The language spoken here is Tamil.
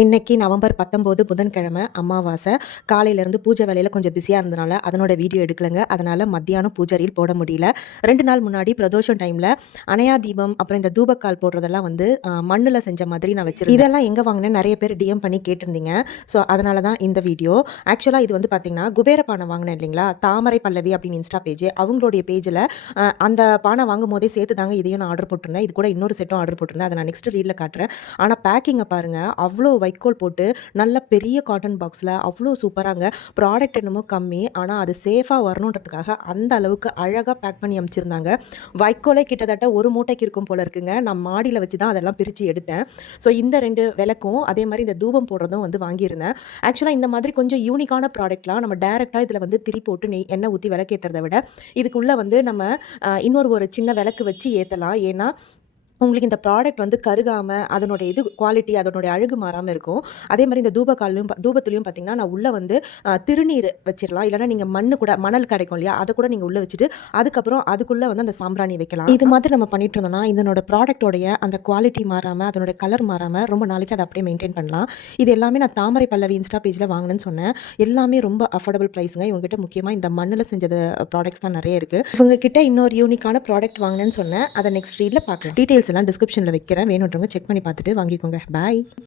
இன்னைக்கு நவம்பர் பத்தொம்போது புதன்கிழமை அமாவாசை. காலையிலேருந்து பூஜை வேலையில் கொஞ்சம் பிஸியாக இருந்தனால அதனோட வீடியோ எடுக்கலைங்க. அதனால் மத்தியானம் பூஜை ரீல் போட முடியல. ரெண்டு நாள் முன்னாடி பிரதோஷம் டைமில் அணையா தீபம் அப்புறம் இந்த தூபக்கால் போடுறதெல்லாம் வந்து மண்ணில் செஞ்ச மாதிரி நான் வச்சிருக்கேன் இதெல்லாம் எங்கே வாங்கினேன் நிறைய பேர் டிஎம் பண்ணி கேட்டிருந்தீங்க. ஸோ அதனால தான் இந்த வீடியோ ஆக்சுவலாக இது வந்து பார்த்தீங்கன்னா குபேர பானை வாங்கினேன் இல்லைங்களா? தாமரை பல்லவி அப்படின்னு இன்ஸ்டா பேஜ் அவங்களுடைய பேஜில் அந்த பானை வாங்கும் போதே சேர்த்து தாங்க இதையும் நான் ஆர்டர் போட்டிருந்தேன். இது கூட இன்னொரு செட்டும் ஆர்டர் போட்டிருந்தேன். அதை நான் நெக்ஸ்ட் ரீலில் காட்டுறேன். ஆனால் பேக்கிங்கை பாருங்கள் அவ்வளோ வைக்கோல் போட்டு நல்ல பெரிய காட்டன் பாக்ஸில் அவ்வளோ சூப்பராங்க. ப்ராடக்ட் என்னமோ கம்மி ஆனால் அது சேஃபாக வரணுன்றதுக்காக அந்த அளவுக்கு அழகாக பேக் பண்ணி அமைச்சிருந்தாங்க. வைக்கோலே கிட்டத்தட்ட ஒரு மூட்டைக்கு இருக்கும் போல இருக்குங்க. நான் மாடியில் வச்சு தான் அதெல்லாம் பிரித்து எடுத்தேன். ஸோ இந்த ரெண்டு விளக்கும் அதே மாதிரி இந்த தூபம் போடுறதும் வந்து வாங்கியிருந்தேன். ஆக்சுவலாக இந்த மாதிரி கொஞ்சம் யூனிக்கான ப்ராடக்ட்லாம் நம்ம டேரெக்டாக இதில் வந்து திரி போட்டு நெய் எண்ணெய் ஊற்றி விளக்கேற்றுறத விட இதுக்குள்ளே வந்து நம்ம இன்னொரு ஒரு சின்ன விளக்கு வச்சு ஏற்றலாம் ஏன்னா உங்களுக்கு இந்த ப்ராடக்ட் வந்து கருகாமல் அதனுடைய இது குவாலிட்டி அதனுடைய அழகு மாறாமல் இருக்கும். அதே மாதிரி இந்த தூபக்காலையும் தூபத்துலையும் பார்த்தீங்கன்னா நான் உள்ளே வந்து திருநீர் வச்சிடலாம். இல்லைனா நீங்கள் மண்ணு கூட மணல் கிடைக்கும் இல்லையா? அதை கூட நீங்கள் உள்ளே வச்சுட்டு அதுக்கப்புறம் அதுக்குள்ளே வந்து அந்த சாம்பிராணி வைக்கலாம். இது மாதிரி நம்ம பண்ணிட்டு இருந்தோம்னா இதனோட ப்ராடக்டோடைய அந்த குவாலிட்டி மாறாமல் அதனுடைய கலர் மாறாமல் ரொம்ப நாளைக்கு அதை அப்படியே மெயின்டைன் பண்ணலாம். இது எல்லாமே நான் தாமரை பல்லவி இன்ஸ்டா பேஜில் வாங்கினேன்னு சொன்னேன். எல்லாமே ரொம்ப அஃபோர்டபுள் ப்ரைஸுங்க இவங்ககிட்ட முக்கியமாக இந்த மண்ணில் செஞ்சது ப்ராடக்ட்ஸ் தான் நிறைய இருக்குது இவங்ககிட்ட இன்னொரு யூனிக்கான ப்ராடக்ட் வாங்கினேன்னு சொன்னேன். அதை நெக்ஸ்ட் ரீடில் பார்க்கலாம் டீட்டெயில்ஸ் எல்லாம் டிஸ்கிரிப்ஷனில் வைக்கிறேன். வேணுன்றவங்க செக் பண்ணி பார்த்துட்டு வாங்கிக்கோங்க. பாய்